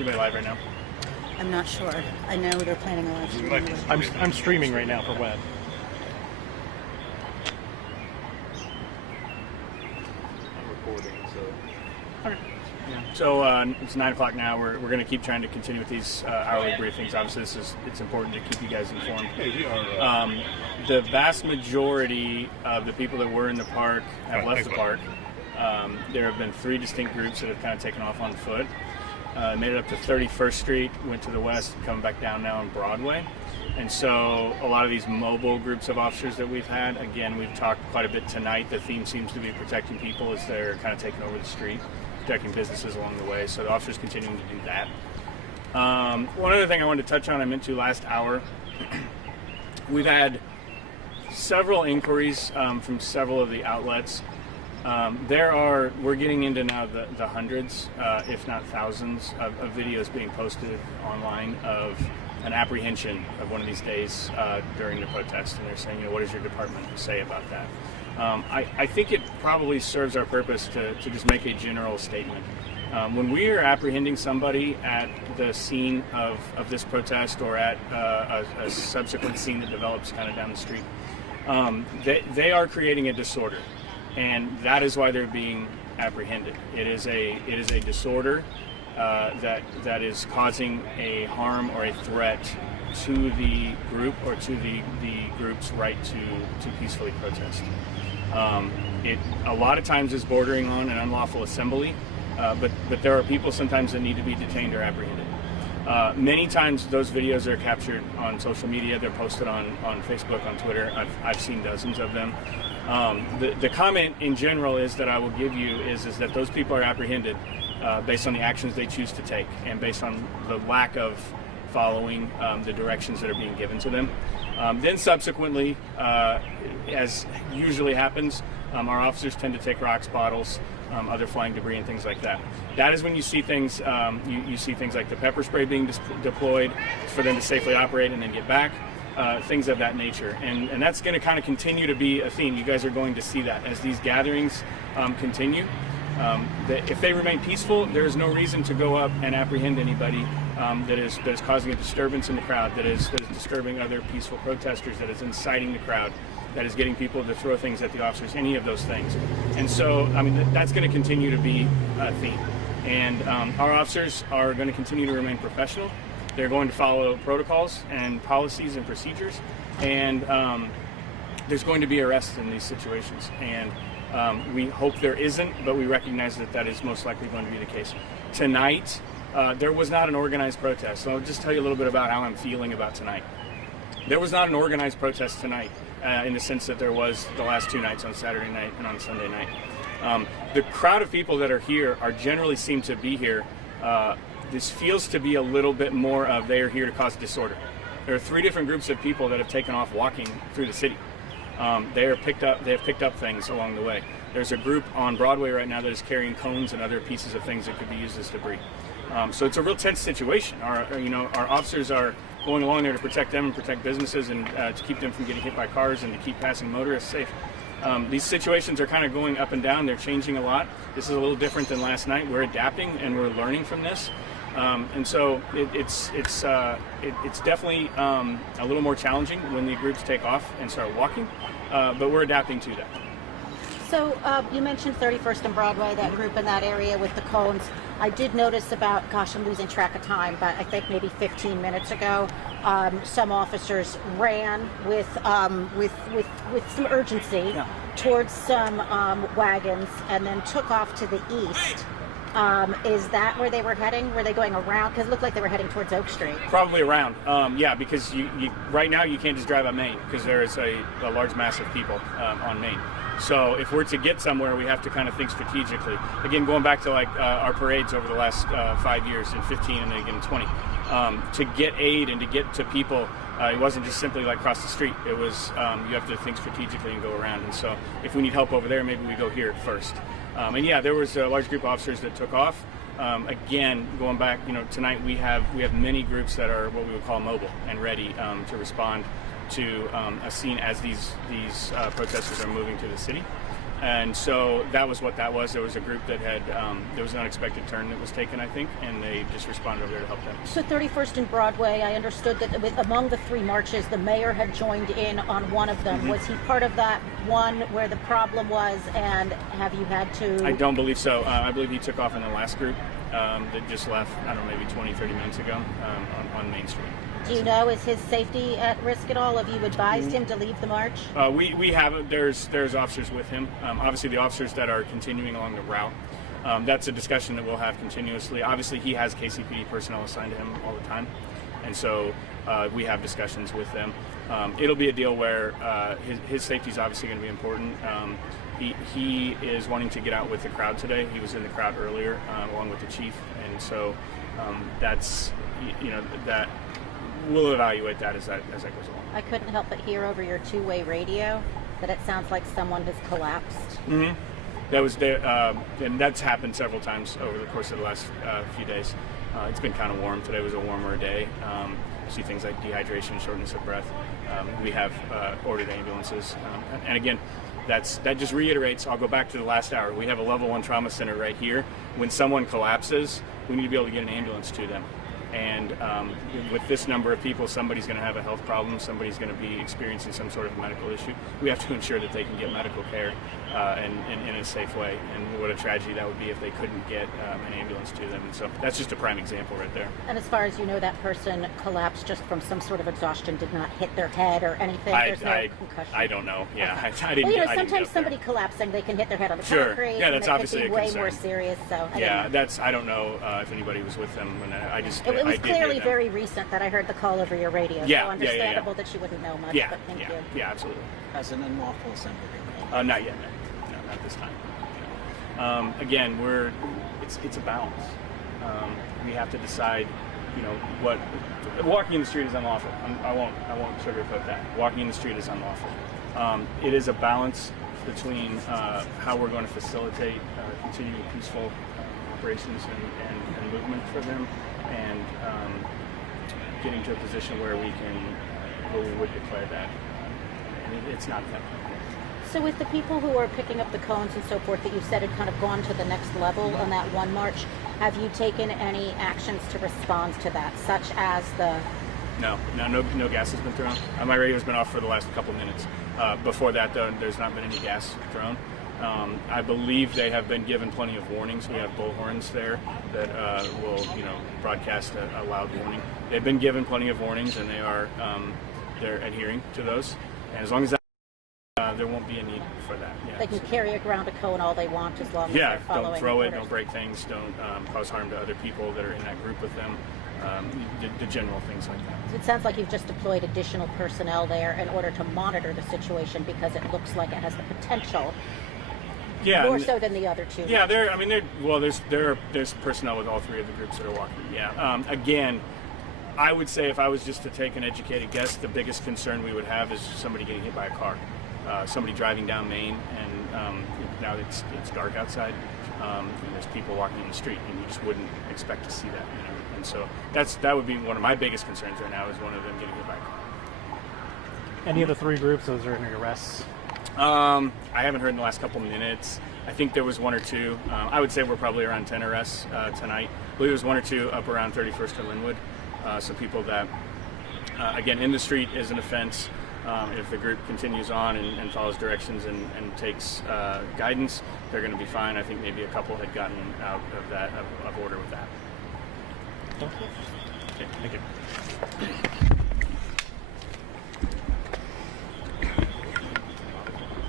Anybody live right now? I'm not sure. I know they're planning a live stream. I'm streaming right now for web. I'm recording, so. Okay. Yeah. So it's 9 o'clock now. We're going to keep trying to continue with these hourly briefings. Obviously, it's important to keep you guys informed. Hey, we are. The vast majority of the people that were in the park have left the park. There have been 3 distinct groups that have kind of taken off on foot. Made it up to 31st Street, went to the west, coming back down now on Broadway. And so a lot of these mobile groups of officers that we've had, again, we've talked quite a bit tonight. The theme seems to be protecting people as they're kind of taking over the street, protecting businesses along the way. So the officers continuing to do that. One other thing I wanted to touch on, I meant to last hour. We've had several inquiries from several of the outlets. We're getting into now the hundreds, if not thousands, of videos being posted online of an apprehension of one of these days during the protest. And they're saying, what does your department say about that? I think it probably serves our purpose to just make a general statement. When we are apprehending somebody at the scene of this protest or at a subsequent scene that develops kind of down the street, they are creating a disorder. And that is why they're being apprehended. It is a disorder that is causing a harm or a threat to the group or to the group's right to peacefully protest. It a lot of times is bordering on an unlawful assembly, but there are people sometimes that need to be detained or apprehended. Many times those videos are captured on social media. They're posted on Facebook, on Twitter. I've seen dozens of them. The comment in general is that I will give you is that those people are apprehended based on the actions they choose to take and based on the lack of following the directions that are being given to them. Then subsequently, as usually happens, our officers tend to take rocks, bottles, other flying debris and things like that. That is when you see things, you see things like the pepper spray being deployed for them to safely operate and then get back. Things of that nature. And that's going to kind of continue to be a theme. You guys are going to see that as these gatherings continue. If they remain peaceful, there is no reason to go up and apprehend anybody that is causing a disturbance in the crowd, that is disturbing other peaceful protesters, that is inciting the crowd, that is getting people to throw things at the officers, any of those things. And so, I mean, that's going to continue to be a theme. And our officers are going to continue to remain professional. They're going to follow protocols and policies and procedures, and there's going to be arrests in these situations. And we hope there isn't, but we recognize that is most likely going to be the case. Tonight, there was not an organized protest. So I'll just tell you a little bit about how I'm feeling about tonight. There was not an organized protest tonight in the sense that there was the last 2 nights on Saturday night and on Sunday night. The crowd of people that are here generally seem to be here. This feels to be a little bit more of they are here to cause disorder. There are 3 different groups of people that have taken off walking through the city. They have picked up things along the way. There's a group on Broadway right now that is carrying cones and other pieces of things that could be used as debris. So it's a real tense situation. Our officers are going along there to protect them and protect businesses and to keep them from getting hit by cars and to keep passing motorists safe. These situations are kind of going up and down. They're changing a lot. This is a little different than last night. We're adapting and we're learning from this. And so it's definitely a little more challenging when the groups take off and start walking, but we're adapting to that. So you mentioned 31st and Broadway, that group in that area with the cones. I did notice about, I'm losing track of time, but I think maybe 15 minutes ago, some officers ran with some urgency towards some wagons and then took off to the east. Is that where they were heading? Were they going around? Because it looked like they were heading towards Oak Street. Probably around, because you right now you can't just drive on Main because there is a large mass of people on Main. So if we're to get somewhere, we have to kind of think strategically. Again, going back to our parades over the last 5 years, and 15 and then again 20. To get aid and to get to people, it wasn't just simply like cross the street. It was you have to think strategically and go around. And so if we need help over there, maybe we go here first. And yeah, there was a large group of officers that took off. Again, going back, tonight we have many groups that are what we would call mobile and ready to respond to a scene as these protesters are moving to the city. And so that was what that was. There was a group that had, there was an unexpected turn that was taken, I think, and they just responded over there to help them. So 31st and Broadway, I understood that among the 3 marches, the mayor had joined in on one of them. Was he part of that one where the problem was, and have you had to... I don't believe so. I believe he took off in the last group that just left, I don't know, maybe 20, 30 minutes ago on Main Street. Do you know, is his safety at risk at all? Have you advised him to leave the march? We have, there's officers with him. Obviously the officers that are continuing along the route, that's a discussion that we'll have continuously. Obviously he has KCPD personnel assigned to him all the time, and so we have discussions with them. It'll be a deal where his safety is obviously going to be important. He is wanting to get out with the crowd today. He was in the crowd earlier along with the chief, and so that's, that we'll evaluate that as that goes along. I couldn't help but hear over your 2-way radio that it sounds like someone has collapsed. Mm-hmm. That was there, and that's happened several times over the course of the last few days. It's been kind of warm. Today was a warmer day. See things like dehydration, shortness of breath. We have ordered ambulances, and again, that just reiterates. I'll go back to the last hour. We have a level 1 trauma center right here. When someone collapses, we need to be able to get an ambulance to them. And with this number of people, somebody's going to have a health problem, somebody's going to be experiencing some sort of medical issue. We have to ensure that they can get medical care and in a safe way. And what a tragedy that would be if they couldn't get an ambulance to them. And so that's just a prime example right there. And as far as you know, that person collapsed just from some sort of exhaustion, did not hit their head or anything? There's no concussion? I don't know. Yeah, okay. I didn't. Well, sometimes somebody collapsing, they can hit their head on the concrete. Yeah, that's obviously a way more serious. So I don't know if anybody was with them when I just. It was clearly very recent that I heard the call over your radio. Yeah, so understandable that you wouldn't know much. Yeah, but thank you. Yeah, absolutely. As an unlawful assembly. Not yet. No, not this time. Again, it's a balance. We have to decide. What walking in the street is unlawful. I won't sugarcoat that. Walking in the street is unlawful. It is a balance between how we're going to facilitate continuing peaceful operations and movement for them, and getting to a position where we would declare that. It's not that. So with the people who are picking up the cones and so forth that you said had kind of gone to the next level on that one march, have you taken any actions to respond to that, such as the... No gas has been thrown. My radio's been off for the last couple minutes. Before that, though, there's not been any gas thrown. I believe they have been given plenty of warnings. We have bullhorns there that will, broadcast a loud warning. They've been given plenty of warnings, and they're adhering to those. And as long as that, there won't be a need for that. Yeah. They can carry around a cone all they want as long as they're following don't throw orders. Don't break things, don't cause harm to other people that are in that group with them. The general things like that. It sounds like you've just deployed additional personnel there in order to monitor the situation because it looks like it has the potential. Yeah, more so than the other two. Yeah, there's personnel with all 3 of the groups that are walking. Yeah. Again, I would say if I was just to take an educated guess, the biggest concern we would have is somebody getting hit by a car, somebody driving down Main, and now it's dark outside. And there's people walking in the street, and you just wouldn't expect to see that. And so that would be one of my biggest concerns right now, is one of them getting hit by a car. Any of the 3 groups, those are any arrests? I haven't heard in the last couple minutes. I think there was 1 or 2. I would say we're probably around 10 arrests tonight. I believe there was 1 or 2 up around 31st and Linwood. So people that, again, in the street is an offense. If the group continues on and follows directions and takes guidance, they're going to be fine. I think maybe a couple had gotten out of order with that. Okay, thank you.